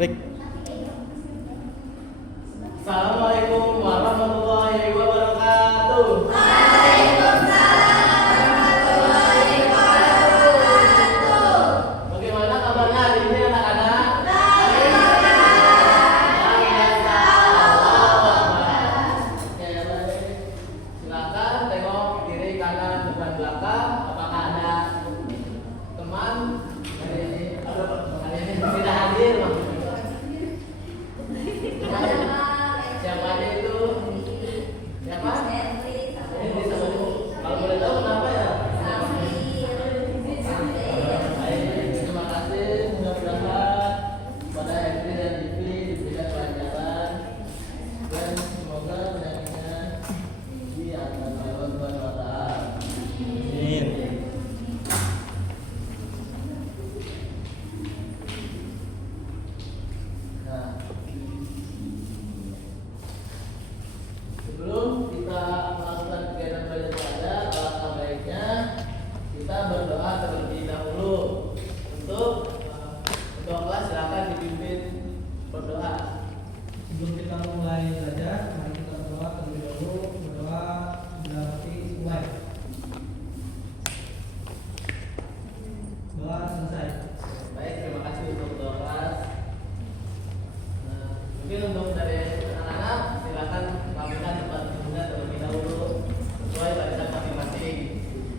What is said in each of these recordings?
Klik. Assalamualaikum warahmatullahi wabarakatuh. Bagaimana kabarnya hari ini anak-anak? Oke, baik. Silakan tengok kiri kanan depan belakang. Apakah ada teman hari ini tidak hadir? Siapa aja itu? Siapa? Ini sama Bu. Kalau boleh tahu kenapa ya? Baik, terima kasih. Mudah-mudahan pada Henry dan Livi diberikan pelajaran dan semoga penyakitnya diangkat oleh Allah Subhanahu wa Ta'ala. Amin. Nah, sebelum kita melakukan kegiatan belajar mengajar, alangkah baiknya kita berdoa terlebih dahulu. Untuk ketua kelas silakan dipimpin berdoa. Sebelum kita mulai belajar, mari kita berdoa terlebih dahulu. Berdoa dalam hati mulai. Doa selesai. Baik, terima kasih untuk ketua kelas. Nah, mungkin untuk dari anak-anak silakan rapikan tempat duduknya terlebih dahulu sesuai barisan masing-masing.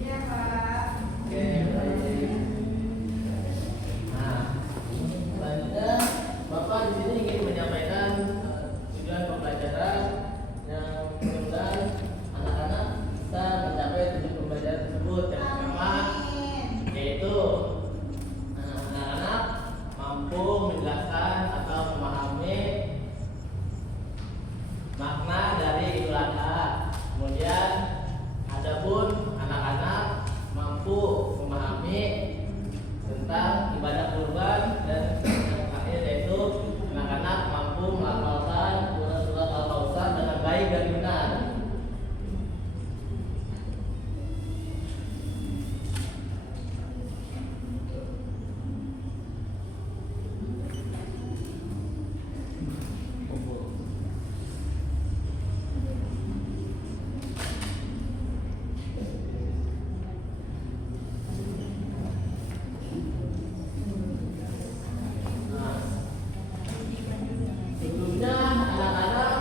Iya, Pak. Oke, baik. Nah, selanjutnya Bapak di sini ingin menyampaikan tujuan pembelajaran yang mudah-mudahan anak-anak bisa mencapai tujuan pembelajaran tersebut. Yang pertama yaitu anak-anak mampu menjelaskan atau memahami makna dari Idul Adha. Kemudian adapun anak-anak mampu memahami tentang ibadah kurban, dan yang terakhir yaitu anak-anak mampu melafalkan surat Al-Kautsar dengan baik dan benar. Nah, sebelumnya anak-anak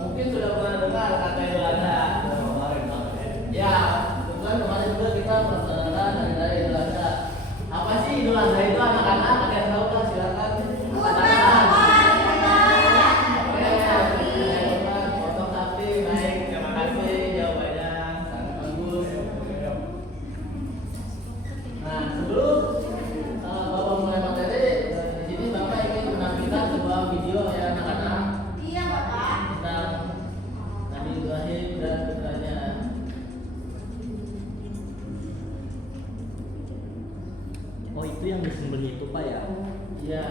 mungkin sudah pernah dengar kata Idul Adha. Ya, kebetulan kemarin juga kita melaksanakan hari raya Idul Adha. Apa sih Idul Adha itu anak-anak? Ada yang tahu kan? Silakan. Potong sapi, baik. Terima kasih jawabannya, sangat bagus. Nah, sebelum Bapak mulai materi, di sini Bapak ingin menampilkan sebuah video ya anak-anak Iya, Bapak. tentang Nabi Ibrahim dan putranya. Oh, itu yang disembelih itu, Pak ya? Iya.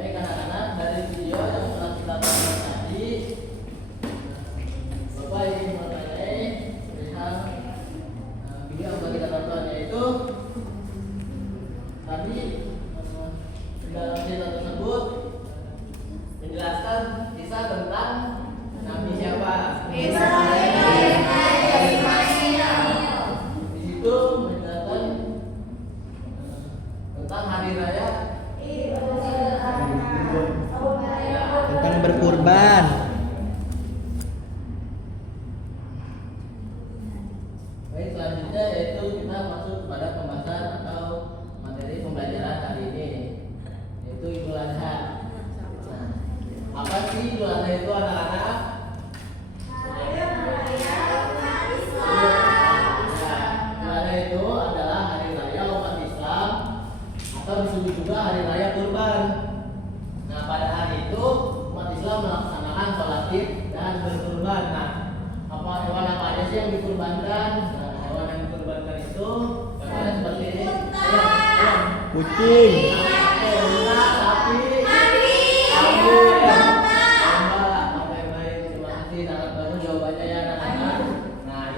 Baik anak-anak, dari video yang telah kita tonton tadi, Bapak ingin mengenai perihal video yang telah kita tonton, yaitu tadi dalam cerita tersebut menjelaskan kisah tentang Nabi siapa? Di situ menjelaskan tentang hari raya Tentang berkurban. Baik, selanjutnya yaitu kita masuk pada pembahasan atau materi pembelajaran hari ini, yaitu Idul Adha. Nah, apa sih Idul Adha itu anak-anak? Ya, Idul Adha itu adalah hari raya umat Islam atau disebut juga hari raya kurban. Nah, pada hari itu umat Islam melaksanakan sholat Id dan berkurban. Nah, hewan apa aja sih yang dikurbankan? Nah, hewan yang dikurbankan itu hewan seperti ini. Ayam. Kucing. Unta, sapi, kambing, domba. Oke, baik, terima kasih. Sangat bagus jawabannya ya anak-anak. Nah,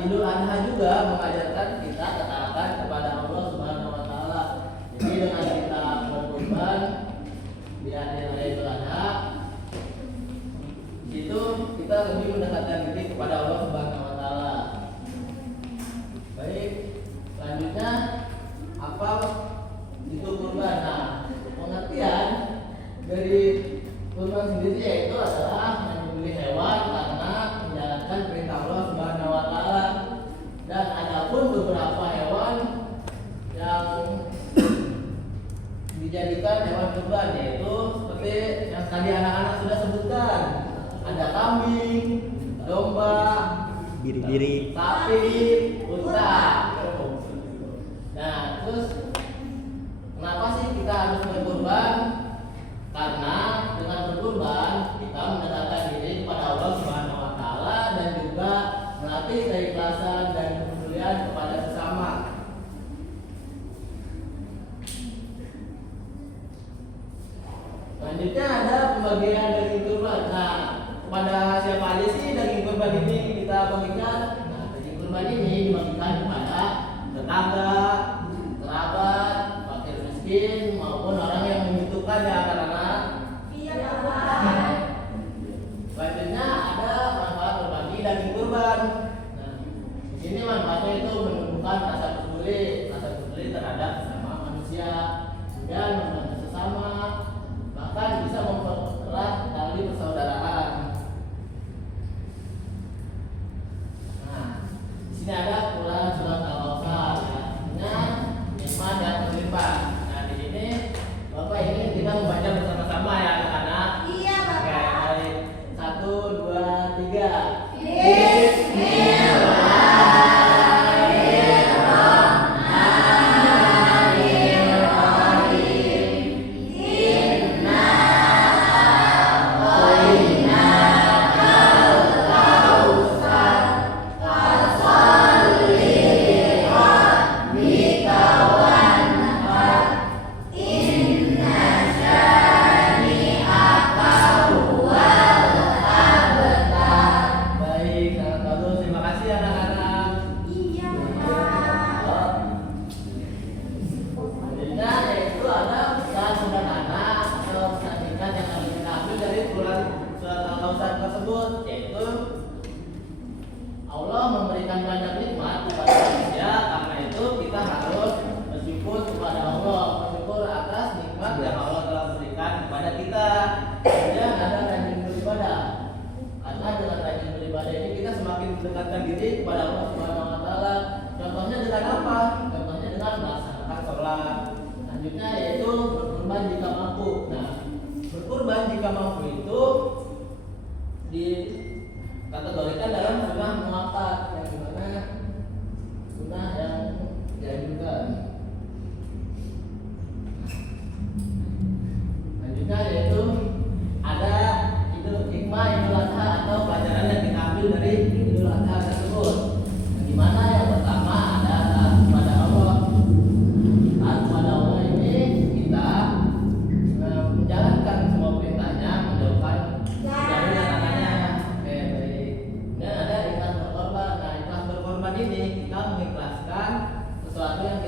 Idul Adha juga mengajarkan kita ketaatan kepada Allah Subhanahu Wa Taala. Jadi dengan kita berkurban di hari raya Idul Adha, itu kita lebih mendekatkan diri kepada Allah Subhanahu Wa Taala. Baik, selanjutnya apa itu kurban? Nah, pengertian dari kurban sendiri yaitu adalah menyembelih hewan karena menjalankan perintah Allah Subhanahu Wa Taala. Dan adapun beberapa hewan yang dijadikan hewan kurban yaitu seperti yang tadi anak-anak sudah sebutkan, ada kambing, domba, Biri-biri. sapi, unta. Nah, terus kenapa sih kita harus berkurban? Karena dengan berkurban kita mendekatkan diri kepada Allah Subhanahu Wa Taala dan juga melatih keikhlasan dan kepedulian kepada sesama. Selanjutnya ada pembagian daging kurban. Nah, kepada siapa aja sih daging kurban ini kita bagikan? Nah, daging kurban ini dibagikan kepada tetangga, kerabat, fakir miskin maupun orang yang membutuhkan ya anak-anak. Selanjutnya ada manfaat berbagi daging kurban. Nah, di sini manfaatnya itu menumbuhkan rasa peduli terhadap sesama manusia dan membantu sesama, bahkan bisa mempererat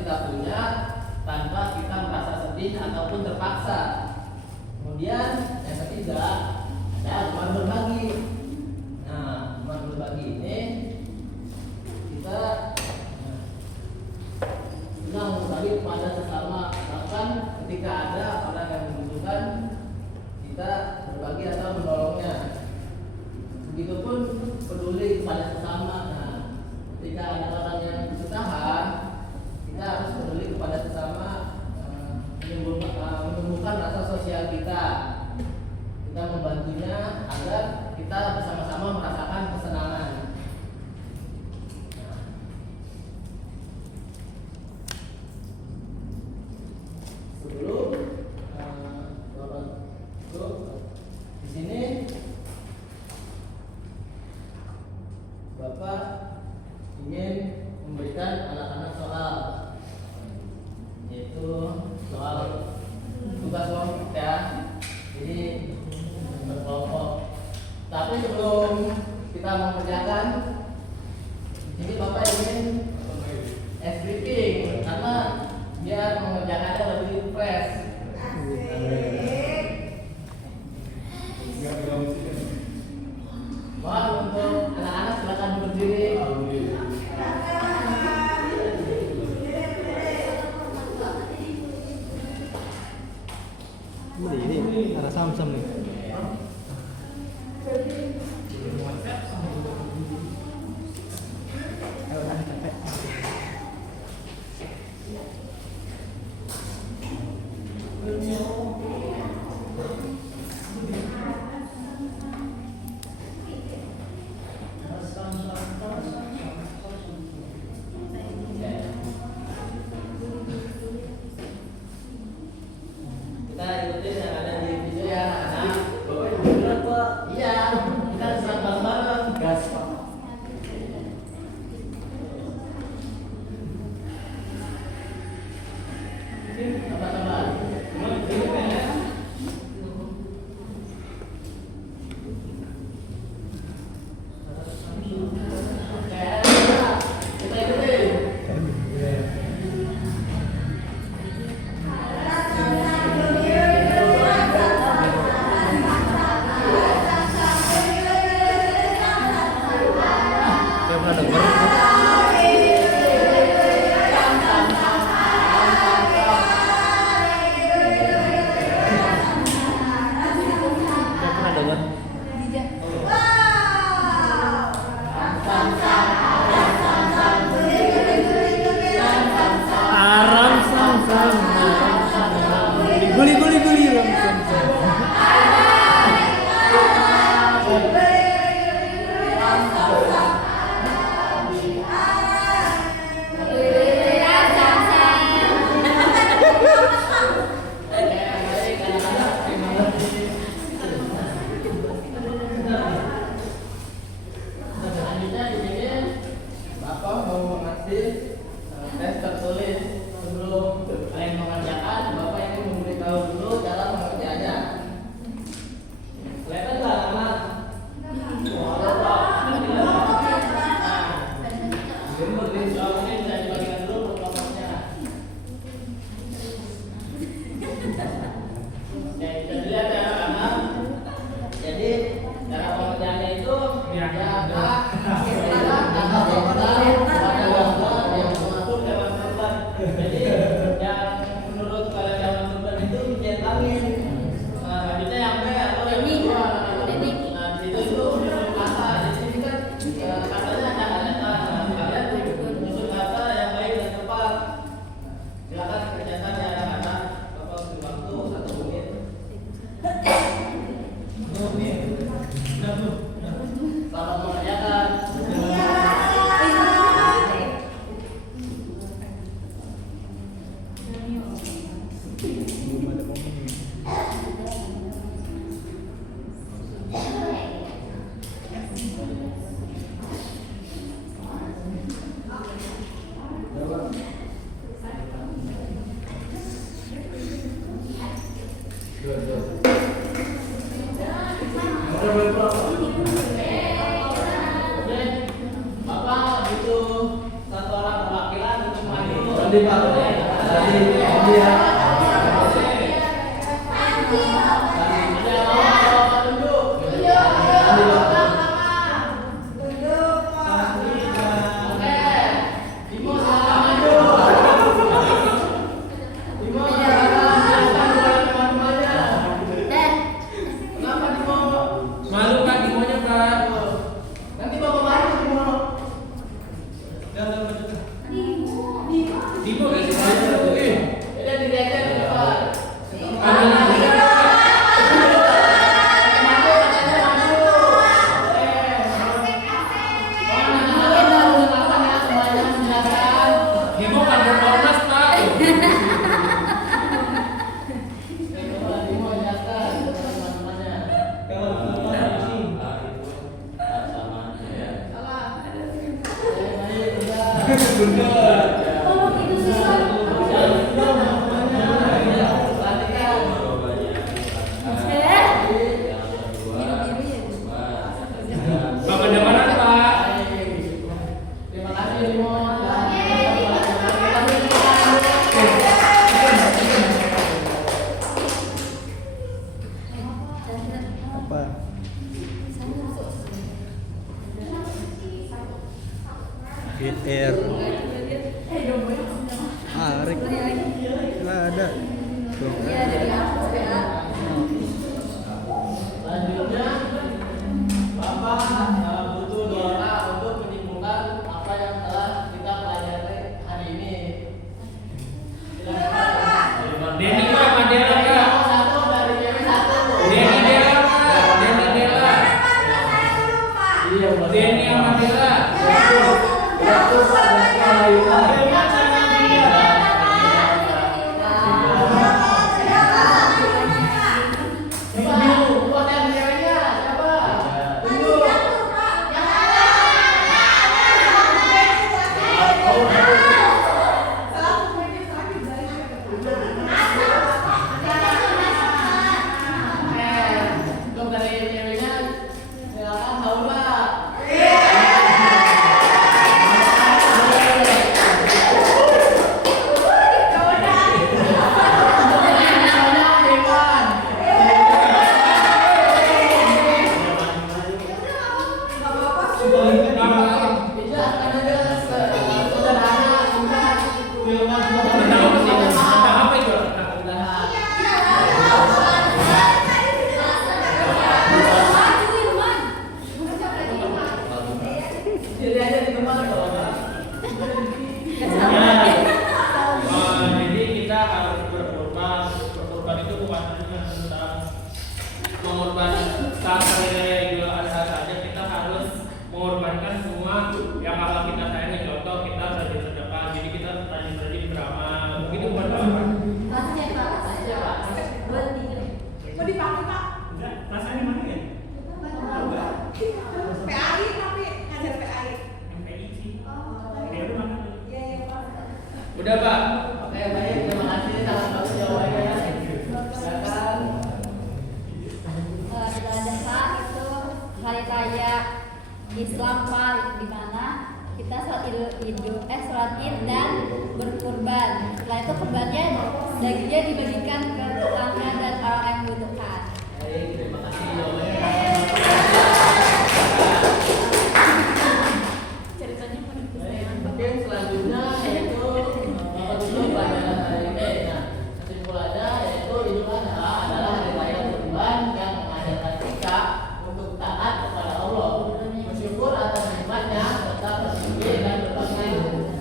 kita punya tanpa kita merasa sedih ataupun terpaksa. Kemudian yang ketiga ada teman berbagi. Nah, teman berbagi ini kita senang berbagi kepada sesama, bahkan ketika ada orang yang membutuhkan kita berbagi atau menolongnya. Begitupun peduli kepada sesama. Nah, ketika ada orang yang kesusahan, kita harus peduli kepada sesama, menumbuhkan rasa sosial kita. Kita membantunya agar kita bersama-sama merasakan kesenangan. Sebelum Bapak di sini, Bapak ingin memberikan anak-anak soal, yaitu soal tugas kelompok ya. Jadi berkelompok. Tapi sebelum kita mengerjakan, ini Bapak ingin briefing karena biar mengerjakannya lebih fresh. Mohon untuk anak-anak silakan berdiri. Ini ada Samsung nih. Kita ikutin yang ada di video ya anak-anak. Bapak beneran Pak? Iya, kita serang bareng-bareng. Gas Pak. Sabar-sabar. Kita ikutin. Saya pernah dengar. Saya pernah dengar. Aram Samsung. Guli Ram Samsung. Selanjutnya di sini Bapak mau mengasih tes tertulis. Sebelum kalian mengerjakan, Bapak ingin memberitahu dulu cara mengerjakannya. Kelihatan nggak anak? Jadi soal ini bisa dibagikan dulu kelompoknya. Ya, bisa dilihat ya anak-anak. Jadi cara pengerjaannya itu ya Pak, kita ada gambar yang mengatur hewan kurban. Jadi yang menurut kalian hewan kurban itu dicentangin. Nah, selanjutnya yang B atau yang kedua. Nah, di situ itu menyusun kata. Di sini kan katanya ada kata. Nah, kalian menyusun kata yang baik dan tepat. Silakan kerjakan ya anak-anak. Bapak beri waktu 1 menit. Selamat mengerjakan. Malu Pak Dimonya Pak. Nanti bapak malu Dimo. Dimo gak sih Pak? Udah diri aja nih Pak. Dimo kan berormas Pak. Bapak dengaran Pak. Terima kasih Dimo. Apa? GR. Arek. Nggak ada. Tuh. Selanjutnya, Bapak butuh doa untuk menyimpulkan apa yang telah kita pelajari hari ini. Silakan. Denny Pak Madela Pak. Satu dari cewek satu. Denny Dela Pak. Denny Dela. Iya, Denny sama Dela. Buat yang ceweknya siapa? Tunggu. Untuk dari ceweknya silakan Laura. Tentang apa itu? Jadi kita harus berkorban. Berkorban itu bukan hanya tentang mengorbankan saat hari Idul Adha saja. Kita harus mengorbankan semua yang Allah kita sayangi. Contoh kita rajin sedekah. Jadi kita rajin beramal. Mungkin itu bukan apa? Mau dipakai Pak? Enggak, rasanya mana ya? PAI tapi ngajar PAI. MPI sih. Oh, Dia udah mana? iya iya Pak. Udah Pak. Oke, baik, terima kasih sangat bagus jawabannya ya. Silakan. Idul Adha itu hari raya Islam Pak, di mana kita sholat id dan berkurban. Setelah itu kurbannya dagingnya dibagikan ke tetangga dan orang yang membutuhkan. Baik, terima kasih jawabannya. Ceritanya Baik, mungkin selanjutnya yaitu apa dulu pelajaran hari ini. Nah, kesimpulannya yaitu Idul Adha adalah hari raya kurban yang mengajarkan kita untuk taat kepada Allah, bersyukur atas nikmatnya, tetap bersyukur dan berbakti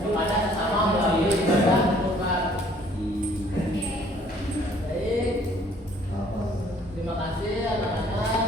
kepada sesama melalui ibadah kurban. Baik, terima kasih anak-anak.